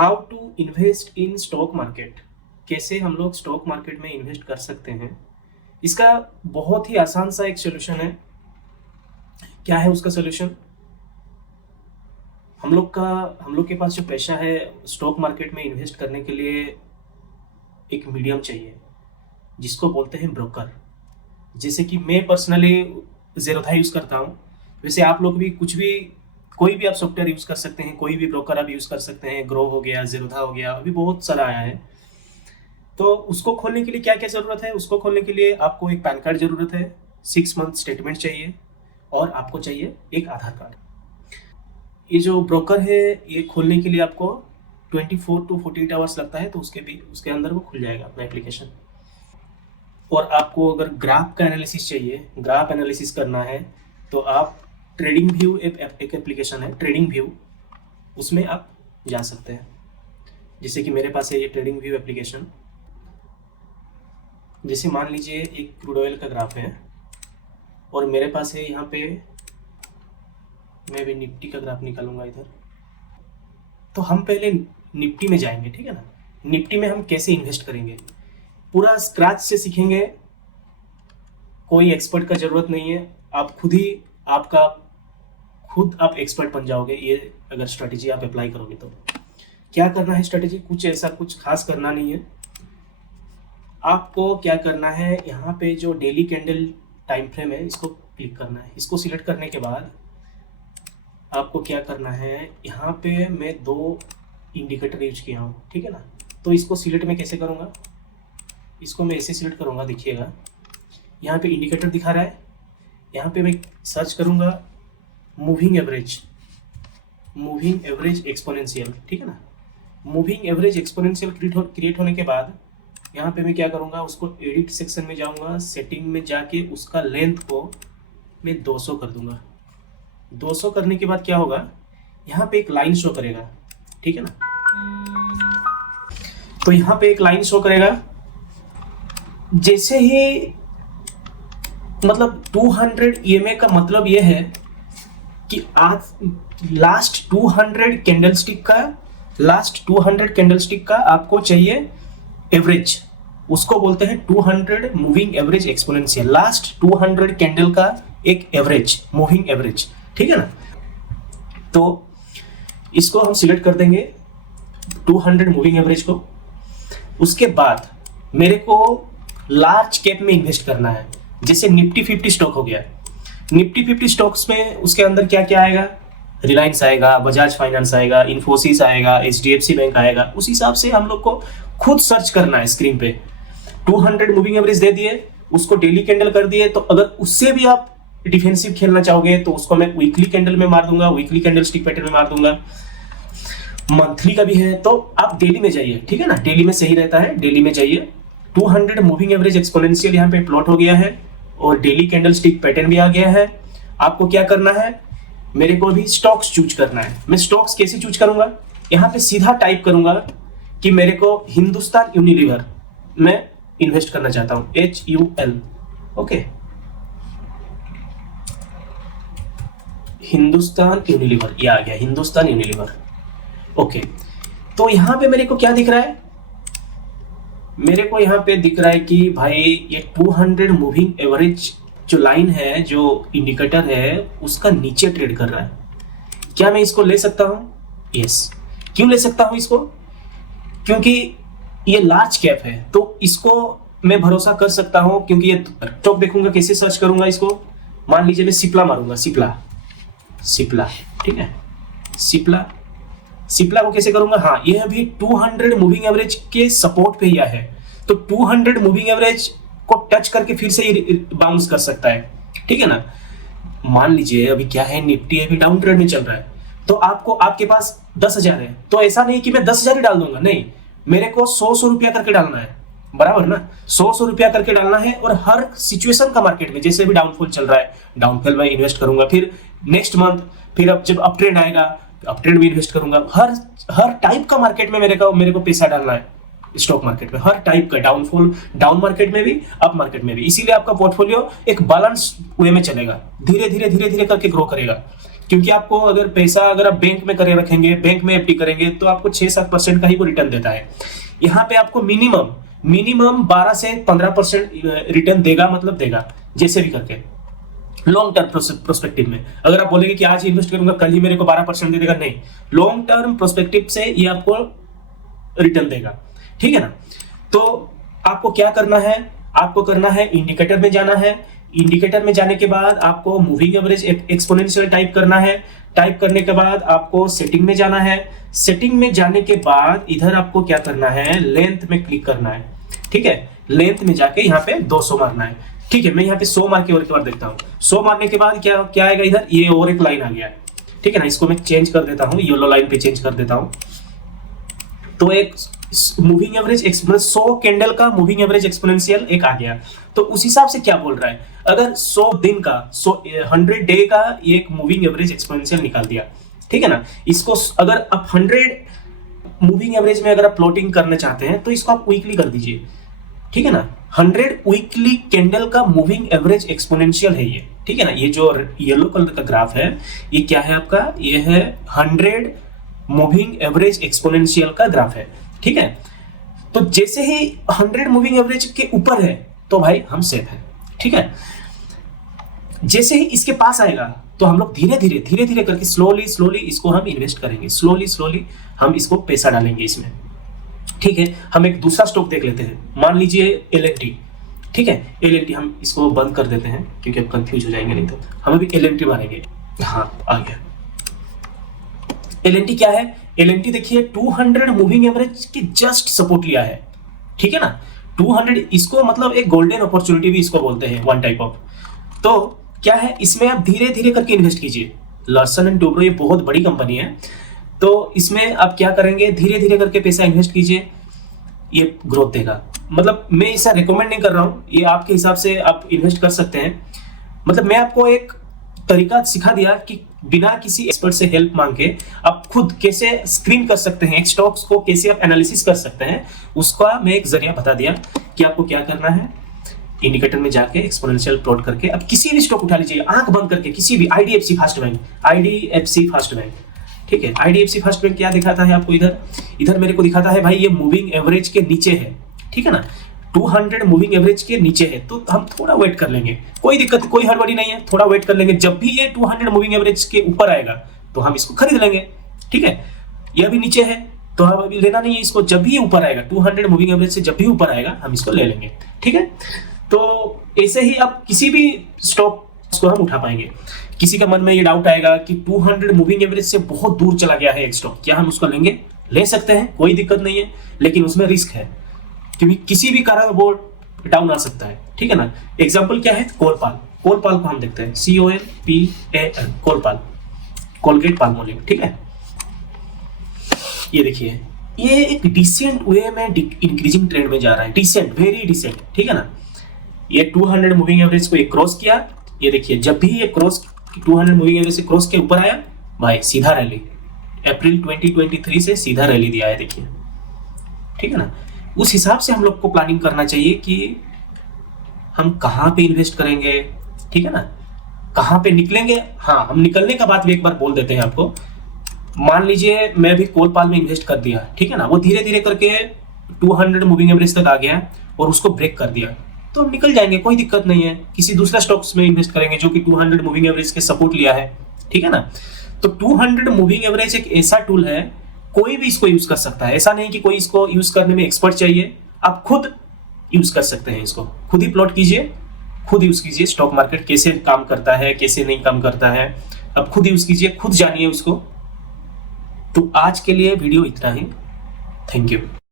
How to invest in stock market, कैसे हम लोग स्टॉक मार्केट में इन्वेस्ट कर सकते हैं। इसका बहुत ही आसान सा एक सोल्यूशन है। क्या है उसका सोल्यूशन? हम लोग के पास जो पैसा है स्टॉक मार्केट में इन्वेस्ट करने के लिए एक मीडियम चाहिए जिसको बोलते हैं ब्रोकर। जैसे कि मैं पर्सनली ज़ेरोधा यूज़ करता हूँ, वैसे आप लोग भी कोई भी आप सॉफ्टवेयर यूज़ कर सकते हैं, कोई भी ब्रोकर आप यूज़ कर सकते हैं। ग्रो हो गया, ज़ेरोधा हो गया, अभी बहुत सारा आया है। तो उसको खोलने के लिए क्या क्या ज़रूरत है? उसको खोलने के लिए आपको एक पैन कार्ड ज़रूरत है, 6 मंथ स्टेटमेंट चाहिए और आपको चाहिए एक आधार कार्ड। ये जो ब्रोकर है ये खोलने के लिए आपको 24 to 48 आवर्स लगता है, तो उसके अंदर वो खुल जाएगा अपना एप्लीकेशन। और आपको अगर ग्राफ का एनालिसिस चाहिए, ग्राफ एनालिसिस करना है, तो आप ट्रेडिंग व्यू एक एप्लीकेशन है, ट्रेडिंग व्यू, उसमें आप जा सकते हैं। जैसे कि मेरे पास है ये ट्रेडिंग व्यू एप्लीकेशन। जैसे मान लीजिए एक क्रूड ऑयल का ग्राफ है और मेरे पास है यहाँ पे, मैं भी निफ्टी का ग्राफ निकालूंगा इधर। तो हम पहले निफ्टी में जाएंगे, ठीक है ना। निफ्टी में हम कैसे इन्वेस्ट करेंगे पूरा स्क्रैच से सीखेंगे। कोई एक्सपर्ट का जरूरत नहीं है, आप खुद आप एक्सपर्ट बन जाओगे ये अगर स्ट्रेटेजी आप अप्लाई करोगे तो। क्या करना है स्ट्रेटेजी? कुछ खास करना नहीं है। आपको क्या करना है, यहाँ पे जो डेली कैंडल टाइम फ्रेम है इसको क्लिक करना है। इसको सिलेक्ट करने के बाद आपको क्या करना है, यहाँ पे मैं 2 इंडिकेटर यूज किया हूँ, ठीक है ना। तो इसको सिलेक्ट मैं कैसे करूँगा, इसको मैं ऐसे सिलेक्ट करूँगा। देखिएगा यहाँ पे इंडिकेटर दिखा रहा है, यहाँ पे मैं सर्च करूँगा मूविंग एवरेज एक्सपोनेंशियल, ठीक है ना। मूविंग एवरेज एक्सपोनेंशियल क्रिएट होने के बाद यहाँ पे मैं क्या करूँगा, उसको एडिट सेक्शन में जाऊँगा, सेटिंग में जाके उसका लेंथ को मैं 200 कर दूँगा। 200 करने के बाद क्या होगा, यहाँ पे एक लाइन शो करेगा, ठीक है ना। तो यहाँ पे एक लाइन शो करेगा। जैसे ही मतलब 200 EMA का मतलब ये है कि आज लास्ट 200 कैंडलस्टिक का आपको चाहिए एवरेज। उसको बोलते हैं 200 moving average exponential. Last 200 candle का एक एवरेज, मूविंग एवरेज, ठीक है ना। तो इसको हम सिलेक्ट कर देंगे 200 मूविंग एवरेज को। उसके बाद मेरे को लार्ज कैप में इन्वेस्ट करना है। जैसे निफ्टी 50 स्टॉक हो गया, निफ्टी 50 स्टॉक्स में उसके अंदर क्या क्या आएगा, रिलायंस आएगा, बजाज फाइनेंस आएगा, इन्फोसिस आएगा, HDFC बैंक आएगा। उस हिसाब से हम लोग को खुद सर्च करना है स्क्रीन पे। 200 मूविंग एवरेज दे दिए, उसको डेली कैंडल कर दिए। तो अगर उससे भी आप डिफेंसिव खेलना चाहोगे तो उसको मैं वीकली कैंडल में मार दूंगा, वीकली कैंडल स्टिक पैटर्न में मार दूंगा। मंथली का भी है तो आप डेली में जाइए, ठीक है ना। डेली में सही रहता है, डेली में जाइए। 200 मूविंग एवरेज एक्सपोनेंशियल यहाँ पे प्लॉट हो गया है और डेली कैंडल स्टिक पैटर्न भी आ गया है। आपको क्या करना है, मेरे को भी स्टॉक्स चूज करना है। मैं स्टॉक्स कैसे चूज करूंगा, यहाँ पे सीधा टाइप करूंगा कि मेरे को हिंदुस्तान यूनिलीवर में इन्वेस्ट करना चाहता हूं, HUL, ओके। हिंदुस्तान यूनिलीवर, ये आ गया हिंदुस्तान यूनिलीवर, ओके। तो यहाँ पे मेरे को क्या दिख रहा है, मेरे को यहाँ पे दिख रहा है कि भाई ये 200 मूविंग एवरेज जो लाइन है, जो इंडिकेटर है, उसका नीचे ट्रेड कर रहा है। क्या मैं इसको ले सकता हूँ? यस। क्यों ले सकता हूँ इसको? क्योंकि ये लार्ज कैप है तो इसको मैं भरोसा कर सकता हूँ। क्योंकि ये स्टॉक देखूंगा, कैसे सर्च करूंगा इसको। मान लीजिए मैं सिप्ला मारूंगा, सिप्ला, ठीक है। सिप्ला को कैसे करूंगा, हाँ ये अभी 200 मूविंग एवरेज के सपोर्ट पे ही है। तो 200 मूविंग एवरेज को टच करके फिर से ही बाउंस कर सकता है, ठीक है ना। मान लीजिए अभी क्या है, निफ्टी अभी डाउन ट्रेंड में चल रहा है, तो आपके पास 10,000 है। तो ऐसा नहीं कि मैं 10,000 ही डाल दूंगा, नहीं, मेरे को 100 रुपया करके डालना है, बराबर ना। 100 रुपया करके डालना है। और हर सिचुएशन का मार्केट में, जैसे अभी डाउनफॉल चल रहा है, डाउनफॉल में इन्वेस्ट करूंगा। फिर नेक्स्ट मंथ, फिर अब जब अप ट्रेंड आएगा, अप ट्रेंड में इन्वेस्ट करूंगा। हर टाइप का मार्केट में मेरे को पैसा डालना है स्टॉक मार्केट में, हर टाइप का। डाउन मार्केट में भी, अप मार्केट में भी। इसीलिए आपका पोर्टफोलियो एक बैलेंस वे में चलेगा, धीरे धीरे करके ग्रो करेगा। क्योंकि आपको अगर पैसा अगर आप बैंक में करे रखेंगे, बैंक में एफडी करेंगे, तो आपको 6-7% का ही वो रिटर्न देता है। यहाँ पे आपको मिनिमम 12 से 15% रिटर्न देगा, मतलब देगा जैसे भी करके। लॉन्ग टर्म प्रोस्पेक्टिव में अगर आप बोलेंगे कि आज इन्वेस्ट करूंगा कल ही मेरे को 12% दे देगा, नहीं, लॉन्ग टर्म प्रोस्पेक्टिव से ये आपको रिटर्न देगा, ठीक है ना। तो आपको क्या करना है, आपको करना है इंडिकेटर में जाना है। इंडिकेटर में जाने के बाद आपको मूविंग एवरेज एक्सपोनेंशियल टाइप करना है। टाइप करने के बाद आपको सेटिंग में जाना है। सेटिंग में जाने के बाद इधर आपको क्या करना है, लेंथ में क्लिक करना है, ठीक है। लेंथ में जाके यहाँ पे 200 मारना है, ठीक है। मैं यहाँ पे 100 मार के और एक बार देखता हूँ। 100 मारने के बाद क्या आएगा इधर, ये और एक लाइन आ गया, ठीक है ना। इसको मैं चेंज कर देता हूँ, येलो लाइन पे चेंज कर देता हूँ। तो एक मूविंग एवरेज 100 कैंडल का मूविंग एवरेज एक्सपोनेंशियल एक आ गया। तो उस हिसाब से क्या बोल रहा है, अगर 100 दिन का 100 डे का एक मूविंग एवरेज एक्सपोनेंशियल निकाल दिया, ठीक है ना। इसको अगर आप 100 मूविंग एवरेज में अगर आप प्लॉटिंग करना चाहते हैं तो इसको आप वीकली कर दीजिए, ठीक है ना। 100 वीकली कैंडल का मूविंग एवरेज एक्सपोनेंशियल है ये, ठीक है ना। ये जो येलो कलर का ग्राफ है ये क्या है आपका, ये है 100 मूविंग एवरेज एक्सपोनेंशियल का ग्राफ है, ठीक है। तो जैसे ही 100 मूविंग एवरेज के ऊपर है तो भाई हम सेफ है, ठीक है। जैसे ही इसके पास आएगा तो हम लोग धीरे धीरे करके स्लोली इसको हम इन्वेस्ट करेंगे, स्लोली हम इसको पैसा डालेंगे इसमें, ठीक है। हम एक दूसरा स्टॉक देख लेते हैं, मान लीजिए एल&टी, ठीक है। एल&टी हम इसको बंद कर देते हैं क्योंकि अब कंफ्यूज हो जाएंगे, नहीं तो हम अभी एल&टी मारेंगे। हाँ आ गया। एल&टी क्या है, एल&टी देखिए 200 मूविंग एवरेज की जस्ट सपोर्ट लिया है, ठीक है ना। 200 इसको मतलब एक गोल्डन अपॉर्चुनिटी भी इसको बोलते हैं, वन टाइप ऑफ। तो क्या है, इसमें आप धीरे करके इन्वेस्ट कीजिए। लार्सन एंड टुब्रो ये बहुत बड़ी कंपनी है, तो इसमें आप क्या करेंगे, धीरे करके पैसा इन्वेस्ट कीजिए, ये ग्रोथ देगा। मतलब मैं इसे रिकमेंड नहीं कर रहा हूं, ये आपके हिसाब से आप इन्वेस्ट कर सकते हैं। मतलब मैं आपको एक तरीका सिखा दिया कि बिना किसी एक्सपर्ट से हेल्प मांग के आप खुद कैसे स्क्रीन कर सकते हैं, एक स्टॉक्स को कैसे आप एनालिसिस कर सकते हैं, उसका मैं एक जरिया बता दिया कि आपको क्या करना है। इंडिकेटर में जाके एक्सपोनेंशियल प्लॉट करके अब किसी भी स्टॉक उठा लीजिए, आंख बंद करके, किसी भी आईडीएफसी फर्स्ट बैंक, ठीक है। आईडीएफसी फर्स्ट बैंक क्या दिखाता है आपको, इधर मेरे को दिखाता है भाई ये मूविंग एवरेज के नीचे है, ठीक है ना। 200 मूविंग एवरेज के नीचे है, तो हम थोड़ा वेट कर लेंगे, कोई दिक्कत, कोई हड़बड़ी नहीं है, थोड़ा वेट कर लेंगे। जब भी ये 200 मूविंग एवरेज के ऊपर आएगा तो हम इसको खरीद लेंगे, ठीक है। ये अभी नीचे है तो हम अभी लेना नहीं है इसको, जब भी ऊपर आएगा 200 मूविंग एवरेज से जब भी ऊपर आएगा हम इसको ले लेंगे, ठीक है। तो ऐसे ही आप किसी भी स्टॉक को हम उठा पाएंगे। किसी का मन में ये डाउट आएगा कि 200 मूविंग एवरेज से बहुत दूर चला गया है एक स्टॉक, क्या हम उसको लेंगे, ले सकते हैं, कोई दिक्कत नहीं है, लेकिन उसमें रिस्क है क्योंकि किसी भी कारण वो डाउन आ सकता है, ठीक है ना। एग्जांपल क्या है, कोलपाल को हम देखते हैं, COLPAL, कोलपाल, कोलगेट पाल्मोलिव, ठीक है। ये देखिए ये एक डिसेंट वे में इंक्रीजिंग ट्रेंड में जा रहा है, डिसेंट, वेरी डिसेंट, ठीक है ना। ये 200 मूविंग एवरेज को एक क्रॉस किया, ये देखिए जब भी ये क्रॉस 200 मूविंग एवरेज से क्रॉस के ऊपर आया भाई सीधा रैली, अप्रैल 2023 से सीधा रैली दिया है, देखिए, ठीक है ना। उस हिसाब से हम लोग को प्लानिंग करना चाहिए कि हम कहाँ पे इन्वेस्ट करेंगे, ठीक है ना, कहाँ पे निकलेंगे। हाँ, हम निकलने का बात भी एक बार बोल देते हैं आपको। मान लीजिए मैं भी कोलपाल में इन्वेस्ट कर दिया, ठीक है ना, वो धीरे करके 200 मूविंग एवरेज तक आ गया और उसको ब्रेक कर दिया, तो हम निकल जाएंगे, कोई दिक्कत नहीं है। किसी दूसरा स्टॉक्स में इन्वेस्ट करेंगे जो कि 200 मूविंग एवरेज के सपोर्ट लिया है, ठीक है ना। तो 200 मूविंग एवरेज एक ऐसा टूल है, कोई भी इसको यूज कर सकता है। ऐसा नहीं कि कोई इसको यूज करने में एक्सपर्ट चाहिए, आप खुद यूज कर सकते हैं इसको, खुद ही प्लॉट कीजिए, खुद यूज कीजिए। स्टॉक मार्केट कैसे काम करता है, कैसे नहीं काम करता है, अब खुद यूज कीजिए, खुद जानिए उसको। तो आज के लिए वीडियो इतना ही, थैंक यू।